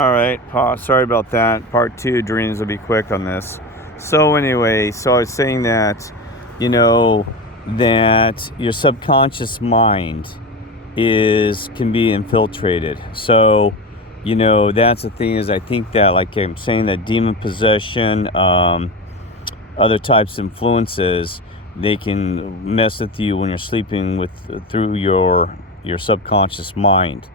All right, sorry about that. Part two dreams will be quick on this. So anyway, so I was saying that, you know, that your subconscious mind can be infiltrated. So, that's the thing is I think that like I'm saying that demon possession, other types of influences, they can mess with you when you're sleeping through your subconscious mind.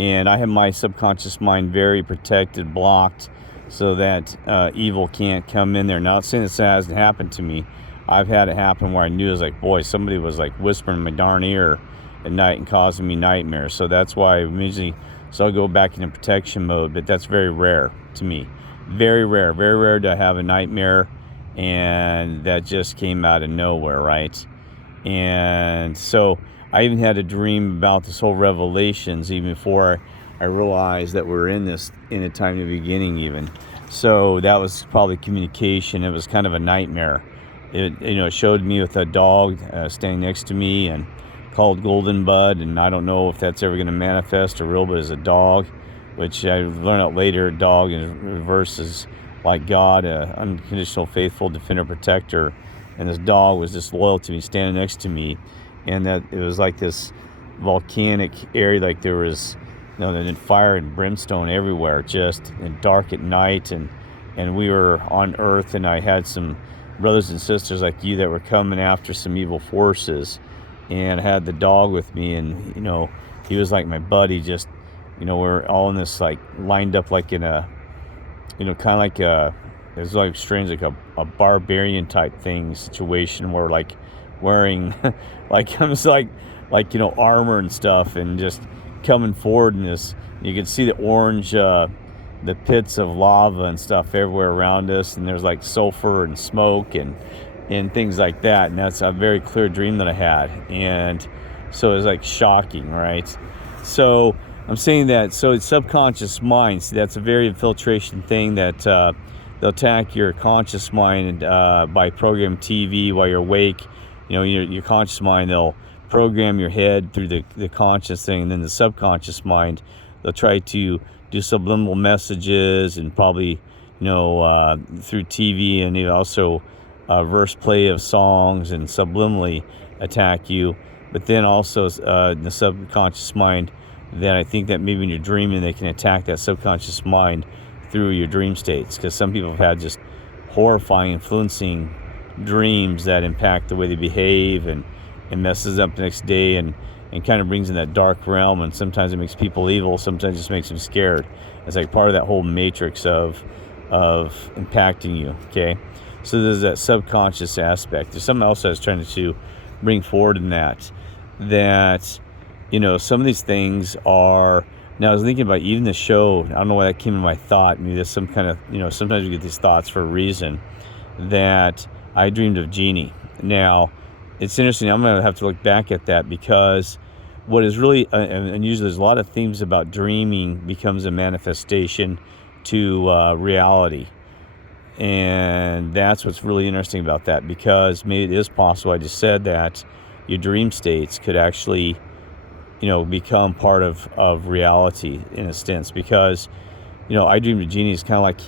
And I have my subconscious mind very protected, blocked, so that evil can't come in there. Not saying this hasn't happened to me. I've had it happen where I knew it was like, boy, somebody was like whispering in my darn ear at night and causing me nightmares. So that's why I immediately, so I'll go back into protection mode. But that's very rare to me. Very rare to have a nightmare, and that just came out of nowhere, right? And so I even had a dream about this whole Revelations even before I realized that we're in a time of the beginning even. So that was probably communication. It was kind of a nightmare. It showed me with a dog standing next to me and called Golden Bud, and I don't know if that's ever going to manifest or real, but as a dog, which I learned out later, dog in reverse is like God, unconditional, faithful defender, protector. And this dog was just loyal to me, standing next to me, and that it was like this volcanic area, like there was, fire and brimstone everywhere, just dark at night, and we were on Earth, and I had some brothers and sisters like you that were coming after some evil forces, and I had the dog with me, and he was like my buddy. Just we're all in this like lined up like in a kind of like it's like strange, like a barbarian type thing situation where like wearing like I'm just like armor and stuff, and just coming forward in this. You can see the orange, the pits of lava and stuff everywhere around us, and there's like sulfur and smoke and things like that. And that's a very clear dream that I had, and so it was like shocking, right? So I'm saying that, so it's subconscious mind. See, that's a very infiltration thing that they'll attack your conscious mind by programming TV while you're awake. Your conscious mind, they'll program your head through the conscious thing, and then the subconscious mind, they'll try to do subliminal messages, and probably, through TV, and also verse play of songs, and subliminally attack you. But then also the subconscious mind, then I think that maybe when you're dreaming, they can attack that subconscious mind through your dream states, because some people have had just horrifying, influencing dreams that impact the way they behave, and messes up the next day, and kind of brings in that dark realm. And sometimes it makes people evil, sometimes it just makes them scared. It's like part of that whole matrix of impacting you. Okay, so there's that subconscious aspect. There's something else I was trying to bring forward in that some of these things are. Now I was thinking about even the show. I don't know why that came in my thought. Maybe there's some kind of, sometimes we get these thoughts for a reason, that I dreamed of Jeannie. Now, it's interesting. I'm going to have to look back at that, because what is really unusual, there's a lot of themes about dreaming becomes a manifestation to reality. And that's what's really interesting about that, because maybe it is possible, I just said, that your dream states could actually become part of reality in a sense. Because I dreamed of Genie is kind of like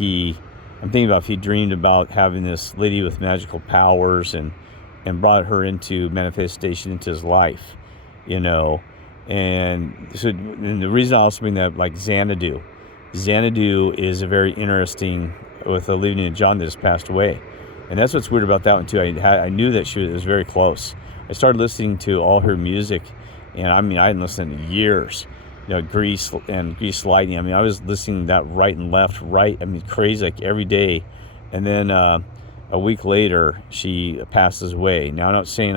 I'm thinking about if he dreamed about having this lady with magical powers, and brought her into manifestation into his life, and so, and the reason I also bring that, like Xanadu is a very interesting, with Olivia and John that just passed away. And that's what's weird about that one too. I knew that she was very close. I started listening to all her music, and I hadn't listened in years. Grease Lightning. I was listening to that right and left, crazy, like every day. And then a week later, she passes away. Now, I'm not saying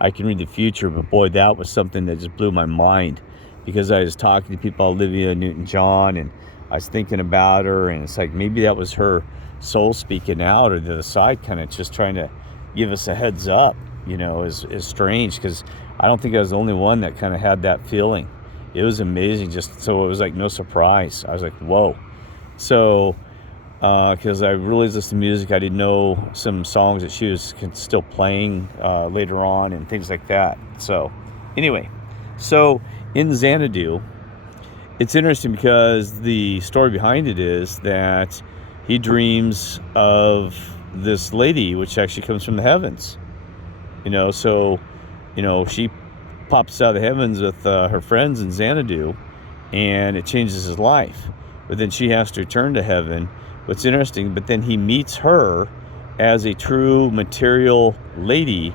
I can read the future, but boy, that was something that just blew my mind, because I was talking to people, Olivia Newton-John, and I was thinking about her, and it's like maybe that was her soul speaking out, or the other side kind of just trying to give us a heads up. Is strange, because I don't think I was the only one that kind of had that feeling. It was amazing, just so it was like no surprise. I was like, whoa. So because I really listened to music, I didn't know some songs that she was still playing later on, and things like that. So anyway, so in Xanadu, it's interesting because the story behind it is that he dreams of this lady, which actually comes from the heavens. So she pops out of the heavens with her friends in Xanadu, and it changes his life. But then she has to return to heaven. What's interesting, but then he meets her as a true material lady,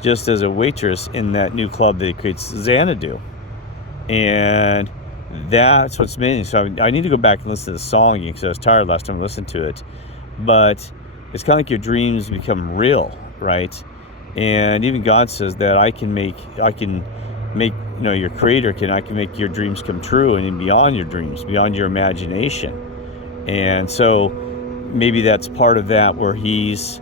just as a waitress in that new club that he creates, Xanadu. And that's what's amazing. So I need to go back and listen to the song again because I was tired last time I listened to it. But it's kind of like your dreams become real, right? And even God says that I can make your creator I can make your dreams come true and beyond your dreams, beyond your imagination. And so maybe that's part of that, where he's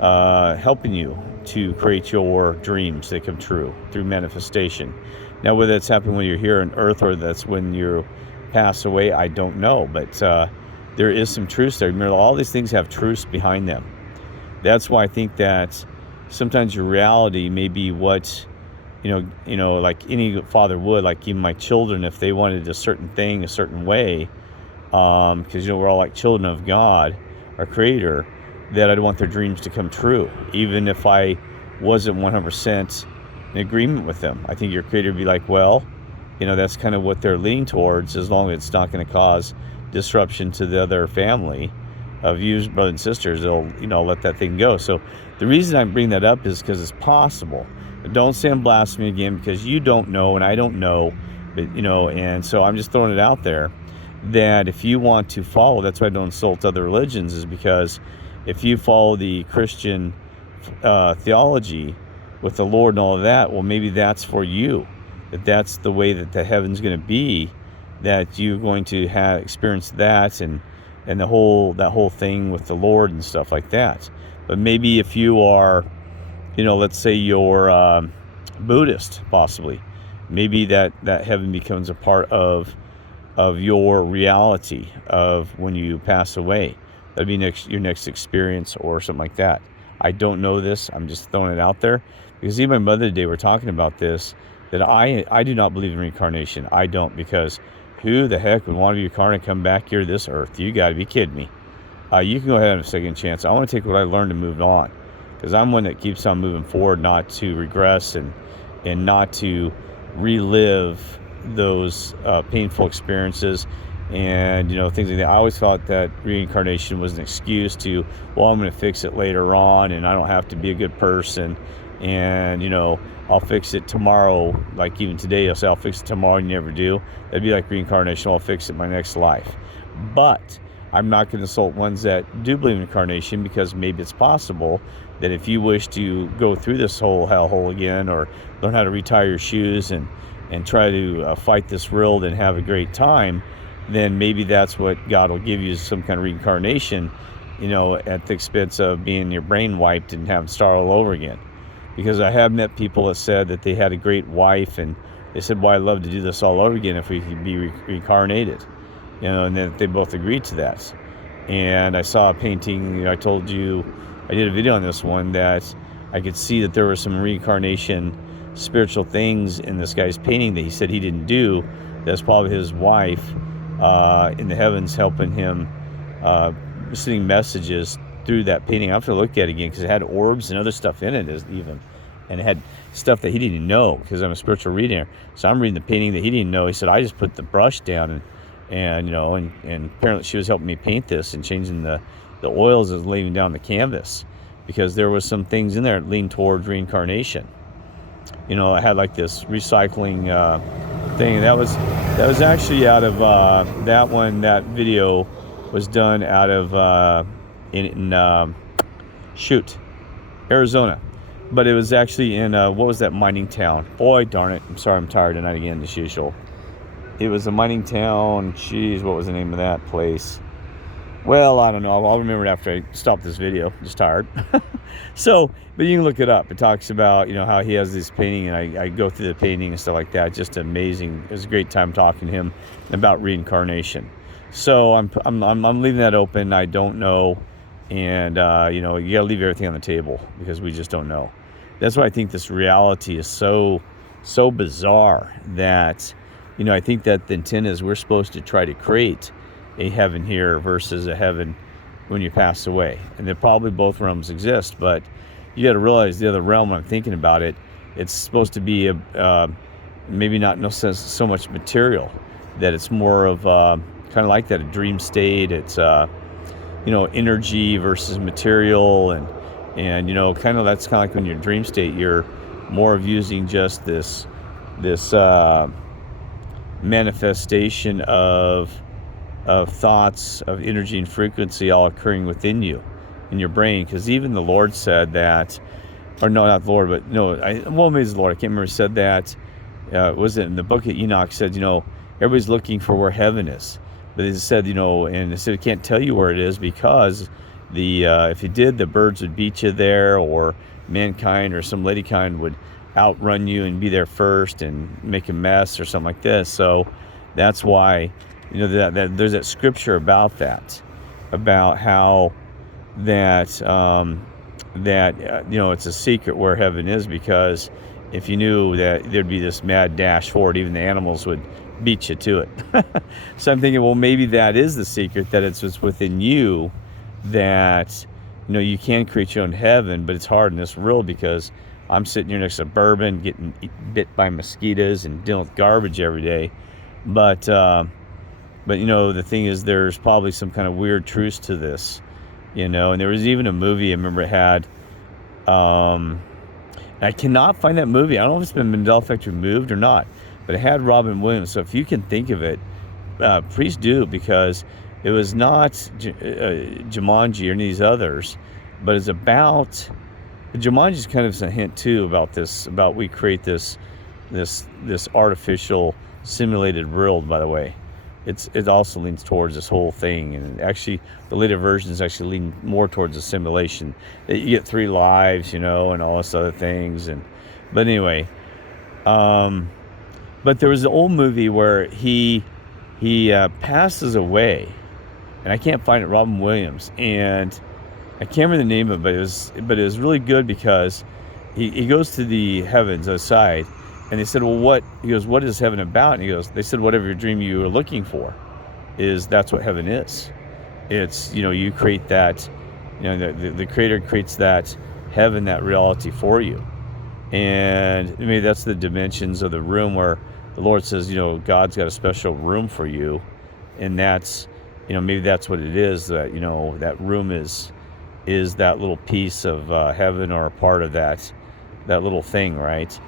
helping you to create your dreams that come true through manifestation. Now, whether that's happening when you're here on earth or that's when you pass away, I don't know. But there is some truth there. Remember, all these things have truths behind them. That's why I think that sometimes your reality may be what, like any father would, like even my children, if they wanted a certain thing a certain way, because we're all like children of God, our creator, that I'd want their dreams to come true, even if I wasn't 100% in agreement with them. I think your creator would be like, well, that's kind of what they're leaning towards, as long as it's not going to cause disruption to the other family of you, brothers and sisters. They'll, let that thing go. So the reason I bring that up is because it's possible. Don't say I'm blasphemy again, because you don't know and I don't know, but and so I'm just throwing it out there that if you want to follow, that's why I don't insult other religions, is because if you follow the Christian theology with the Lord and all of that, well, maybe that's for you. That's the way that the heaven's going to be, that you're going to have experienced that and that whole thing with the Lord and stuff like that. But maybe if you are, let's say you're Buddhist, possibly, maybe that heaven becomes a part of your reality of when you pass away. That'd be your next experience or something like that. I don't know this. I'm just throwing it out there because even my mother today, we're talking about this, that I do not believe in reincarnation. I don't, because who the heck would want to be reincarnated and come back here to this earth? You got to be kidding me. You can go ahead and have a second chance. I want to take what I learned and move on, because I'm one that keeps on moving forward, not to regress and not to relive those painful experiences and things like that. I always thought that reincarnation was an excuse to, well, I'm going to fix it later on, and I don't have to be a good person, and I'll fix it tomorrow. Like even today, I'll say I'll fix it tomorrow, and you never do. That'd be like reincarnation. I'll fix it in my next life. But I'm not going to insult ones that do believe in incarnation, because maybe it's possible that if you wish to go through this whole hellhole again, or learn how to retie your shoes and try to fight this world and have a great time, then maybe that's what God will give you, some kind of reincarnation, at the expense of being your brain wiped and having to start all over again. Because I have met people that said that they had a great wife, and they said, well, I'd love to do this all over again if we could be reincarnated, and then they both agreed to that. And I saw a painting, I told you, I did a video on this one, that I could see that there were some reincarnation spiritual things in this guy's painting that he said he didn't do. That's probably his wife in the heavens helping him, sending messages through that painting. I have to look at it again, because it had orbs and other stuff in it even, and it had stuff that he didn't know, because I'm a spiritual reader. So I'm reading the painting that he didn't know. He said, I just put the brush down and apparently she was helping me paint this and changing the oils as laying down the canvas, because there was some things in there that leaned towards reincarnation. I had like this recycling thing. That was actually out of that video was done out of Arizona, but it was actually in what was that mining town? Boy, darn it! I'm sorry, I'm tired tonight again, as usual. It was a mining town. Jeez, what was the name of that place? Well, I don't know. I'll remember it after I stop this video. I'm just tired. So, but you can look it up. It talks about, how he has this painting, and I go through the painting and stuff like that. Just amazing. It was a great time talking to him about reincarnation. So I'm leaving that open. I don't know, and you gotta leave everything on the table, because we just don't know. That's why I think this reality is so bizarre, that I think that the intent is we're supposed to try to create a heaven here versus a heaven when you pass away. And they're probably both realms exist, but you got to realize the other realm, when I'm thinking about it, it's supposed to be maybe not no sense so much material, that it's more of kind of like that, a dream state. It's energy versus material, and kind of that's kind of like when you're in dream state, you're more of using just this manifestation of thoughts, of energy and frequency all occurring within you, in your brain. Because even the Lord said that, or no, not the Lord, but no, maybe it's the Lord, I can't remember, said that, was it in the book of Enoch, said, everybody's looking for where heaven is. But it said, and it said, it can't tell you where it is, because if you did, the birds would beat you there, or mankind or some ladykind would outrun you and be there first and make a mess or something like this. So that's why, that there's that scripture about that, about how that it's a secret where heaven is, because if you knew that there'd be this mad dash for it, even the animals would beat you to it. So I'm thinking, well, maybe that is the secret, that it's what's within you, that you can create your own heaven, but it's hard in this world, because I'm sitting here next to bourbon, getting bit by mosquitoes and dealing with garbage every day. But the thing is, there's probably some kind of weird truth to this, and there was even a movie I remember it had, I cannot find that movie. I don't know if it's been Mandela Effect removed or not, but it had Robin Williams. So if you can think of it, please do, because it was not Jumanji or any of these others, but it's about, Jumanji is kind of a hint too about this, about we create this artificial simulated world, by the way. It also leans towards this whole thing, and actually the later versions actually lean more towards a simulation. You get 3 lives, and all this other things. But anyway, but there was an old movie where he passes away, and I can't find it. Robin Williams, and I can't remember the name of it, but it was really good, because he goes to the heavens outside. And they said, well, he goes, what is heaven about? And they said, whatever your dream you are looking for, that's what heaven is. It's, you create that, the creator creates that heaven, that reality for you. And maybe that's the dimensions of the room where the Lord says, God's got a special room for you. And that's, maybe that's what it is, that, that room is that little piece of heaven, or a part of that little thing, right?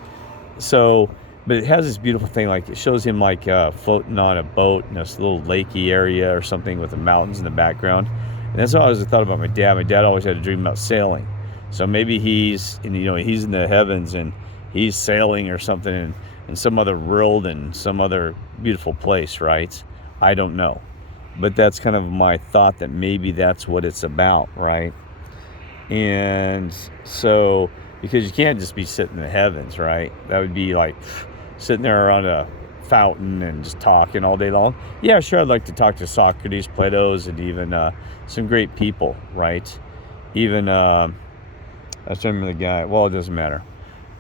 So, but it has this beautiful thing, like it shows him like floating on a boat in this little lakey area or something with the mountains in the background. And that's what I always thought about my dad. My dad always had a dream about sailing. So maybe he's in the heavens and he's sailing or something in some other world and some other beautiful place, right? I don't know. But that's kind of my thought, that maybe that's what it's about, right? And so, because you can't just be sitting in the heavens, right? That would be like sitting there around a fountain and just talking all day long. Yeah, sure, I'd like to talk to Socrates, Plato's, and even some great people, right? Even, I was trying to remember the guy. Well, it doesn't matter.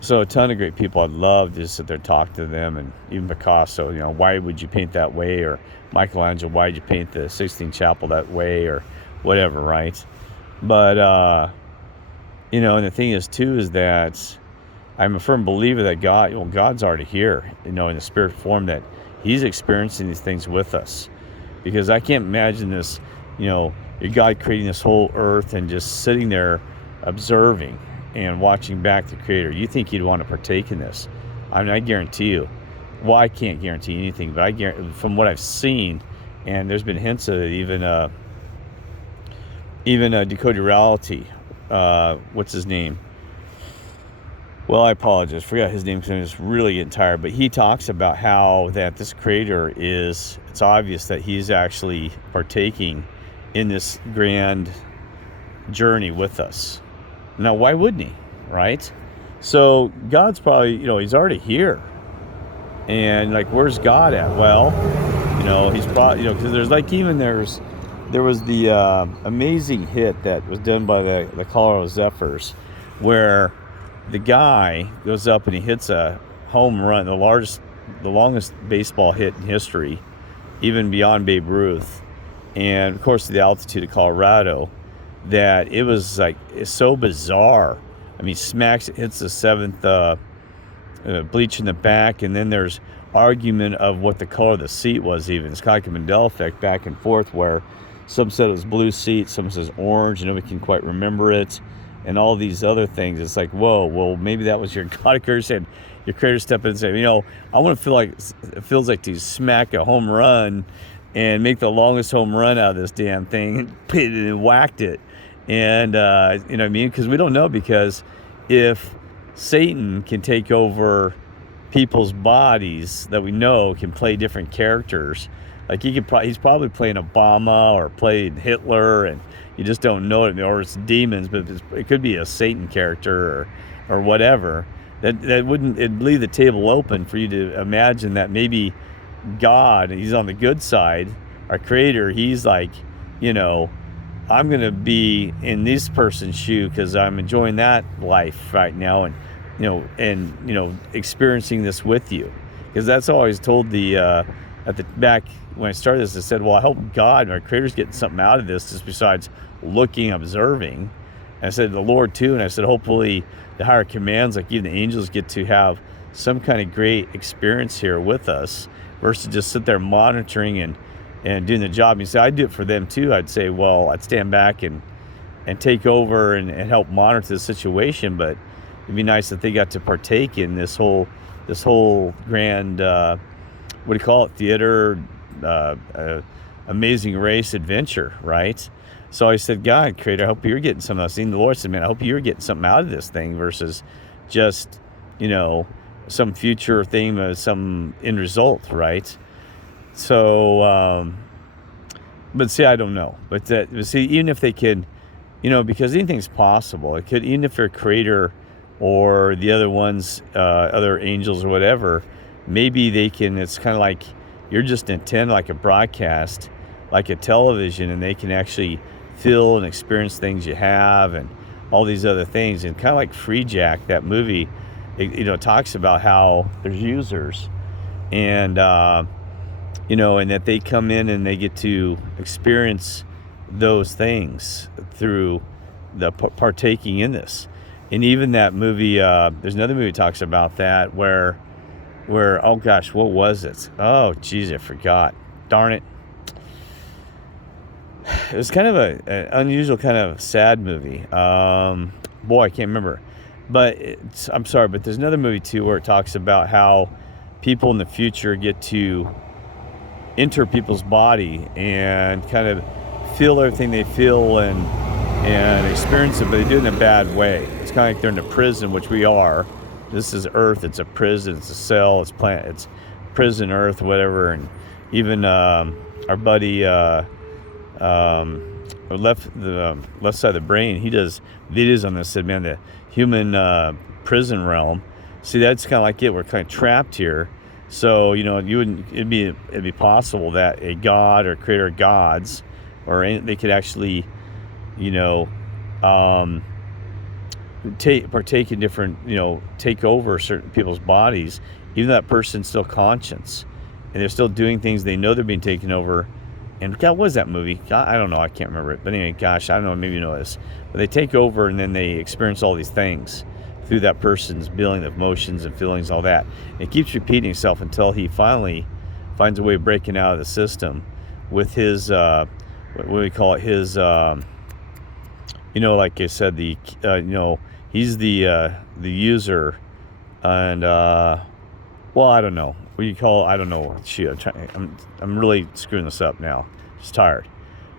So a ton of great people. I'd love to sit there and talk to them. And even Picasso, why would you paint that way? Or Michelangelo, why did you paint the Sistine Chapel that way? Or whatever, right? But, and the thing is too, is that I'm a firm believer that God's already here, in the spirit form, that he's experiencing these things with us. Because I can't imagine this, your God creating this whole earth and just sitting there observing and watching back the creator. You think he'd want to partake in this? I guarantee you. Well, I can't guarantee anything, but I guarantee, from what I've seen, and there's been hints of it, even Decoded Reality, what's his name? Well, I apologize, forgot his name because I'm just really getting tired. But he talks about how that this creator it's obvious that he's actually partaking in this grand journey with us. Now, why wouldn't he, right? So God's probably, he's already here. And like, where's God at? Well, he's probably, because there was the amazing hit that was done by the Colorado Zephyrs, where the guy goes up and he hits a home run, the largest the longest baseball hit in history, even beyond Babe Ruth, and of course the altitude of Colorado, that it was like, it's so bizarre. I mean, smacks, hits the seventh bleach in the back, and then there's argument of what the color of the seat was. Even it's kind of like a Mandela effect, back and forth, where some said it was blue seat, some says orange, and nobody can quite remember it, and all these other things. It's like, whoa, well, maybe that was your God creator saying, your creator step in and say, I want to feel like it feels like to smack a home run and make the longest home run out of this damn thing, and hit it and whacked it. And you know what I mean? Because we don't know, because if Satan can take over people's bodies that we know can play different characters, like he's probably playing Obama or playing Hitler, and you just don't know it, or it's demons, but it could be a Satan character or whatever. That wouldn't, it'd leave the table open for you to imagine that maybe God, he's on the good side, our creator, he's like, I'm going to be in this person's shoe because I'm enjoying that life right now, and experiencing this with you. Because that's all I always told at the back when I started this. I said, well, I hope God, my creator's getting something out of this, just besides looking, observing. And I said the Lord too, and I said hopefully the higher commands, like even the angels, get to have some kind of great experience here with us, versus just sit there monitoring and doing the job. You say, I'd do it for them too. I'd say, well, I'd stand back and take over and help monitor the situation, but it'd be nice that they got to partake in this whole grand, what do you call it, theater, amazing race adventure, right? So I said, God, creator, I hope you're getting some of this. And the Lord said, man, I hope you're getting something out of this thing, versus just, some future thing, some end result, right? So, but see, I don't know. But see, even if they could, because anything's possible. It could, even if their creator or the other ones, other angels or whatever, maybe they can, it's kind of like you're just intended like a broadcast, like a television, and they can actually feel and experience things you have and all these other things. And kind of like Free Jack, that movie, it talks about how there's users, and and that they come in and they get to experience those things through the partaking in this. And even that movie, there's another movie that talks about that, where oh gosh, what was it? Oh geez, I forgot. Darn it. It was kind of an unusual, kind of sad movie. Boy, I can't remember. But I'm sorry, but there's another movie too where it talks about how people in the future get to enter people's body and kind of feel everything they feel and experience it, but they do it in a bad way. It's kind of like they're in a prison, which we are. This is Earth. It's a prison. It's a cell. It's prison Earth, whatever. And even our buddy, left side of the brain, he does videos on this. Said, man, the human prison realm. See, that's kind of like it. We're kind of trapped here. So it'd be possible that a god or creator of gods, or they could actually, partake in different, take over certain people's bodies, even though that person's still conscious, and they're still doing things they know they're being taken over. And God, what was that movie? God, I don't know, I can't remember it. But anyway, gosh, I don't know, maybe you know this. But they take over and then they experience all these things through that person's feeling of emotions and feelings, all that. And it keeps repeating itself until he finally finds a way of breaking out of the system with his, what do we call it? His, like I said, he's the user, and well, I don't know. What do you call it? I don't know. Shoot, I'm really screwing this up now. Just tired.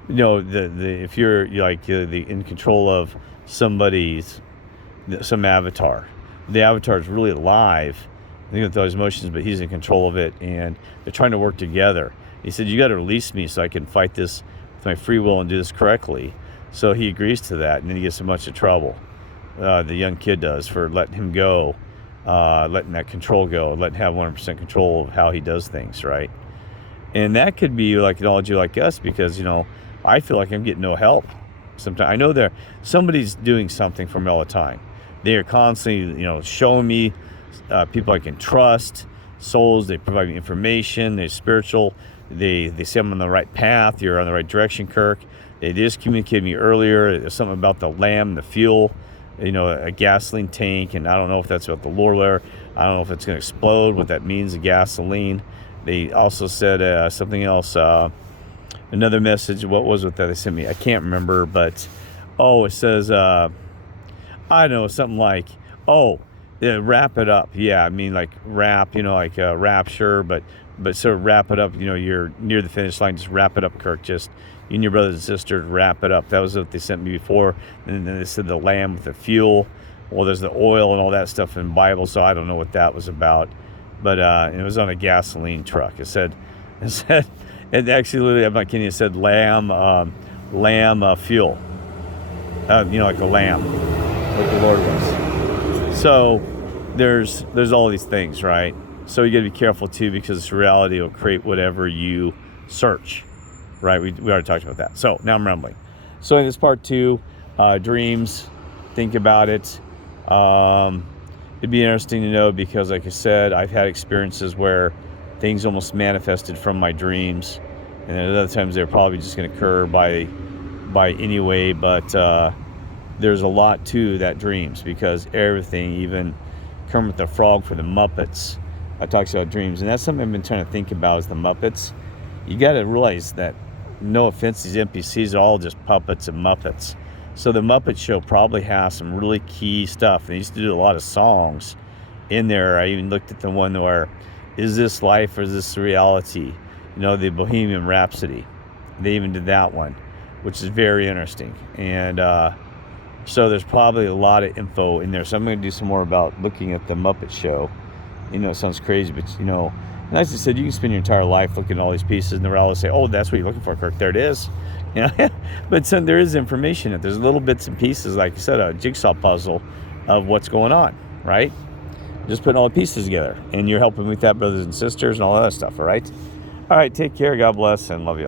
If you're like in control of some avatar, the avatar is really alive, with those emotions, but he's in control of it, and they're trying to work together. He said, you got to release me so I can fight this with my free will and do this correctly. So he agrees to that, and then he gets in a bunch of trouble. The young kid does, for letting him go, letting that control go, letting him have 100% control of how he does things, right? And that could be like an ology like us, because I feel like I'm getting no help. Sometimes I know somebody's doing something for me all the time. They are constantly, showing me people I can trust. souls. They provide me information. They're spiritual. They say I'm on the right path. You're on the right direction, Kirk. They just communicated me earlier. There's something about the lamb, the fuel, a gasoline tank, and I don't know if that's about the Lord there. I don't know if it's going to explode, what that means, the gasoline. They also said something else, another message. What was it that they sent me? I can't remember, but, it says, I don't know, something like, wrap it up. Yeah, I mean, like wrap, like rapture, but sort of wrap it up. You're near the finish line. Just wrap it up, Kirk. Just you and your brothers and sisters, wrap it up. That was what they sent me before. And then they said the lamb with the fuel. Well, there's the oil and all that stuff in the Bible, so I don't know what that was about. But it was on a gasoline truck. It said, it actually literally, I'm not kidding. It said lamb fuel. Like a lamb, like the Lord was. So there's all these things, right? So you got to be careful too, because reality will create whatever you search, right? We already talked about that. So now I'm rambling. So in this part 2, dreams, think about it. It'd be interesting to know, because like I said, I've had experiences where things almost manifested from my dreams, and then at other times they're probably just going to occur by anyway. But there's a lot to that dreams, because everything, even Kermit the Frog for the Muppets, talks about dreams, and that's something I've been trying to think about, is the Muppets. You got to realize that, no offense, these NPCs are all just puppets and Muppets. So the Muppet Show probably has some really key stuff. They used to do a lot of songs in there. I even looked at the one where, is this life or is this reality? The Bohemian Rhapsody. They even did that one, which is very interesting. And so there's probably a lot of info in there. So I'm going to do some more about looking at the Muppet Show. It sounds crazy, but and as I said, you can spend your entire life looking at all these pieces, and they're all say, "Oh, that's what you're looking for, Kirk. There it is." But there is information. There's little bits and pieces, like I said, a jigsaw puzzle of what's going on, right? Just putting all the pieces together, and you're helping with that, brothers and sisters, and all that stuff. All right. Take care. God bless, and love you.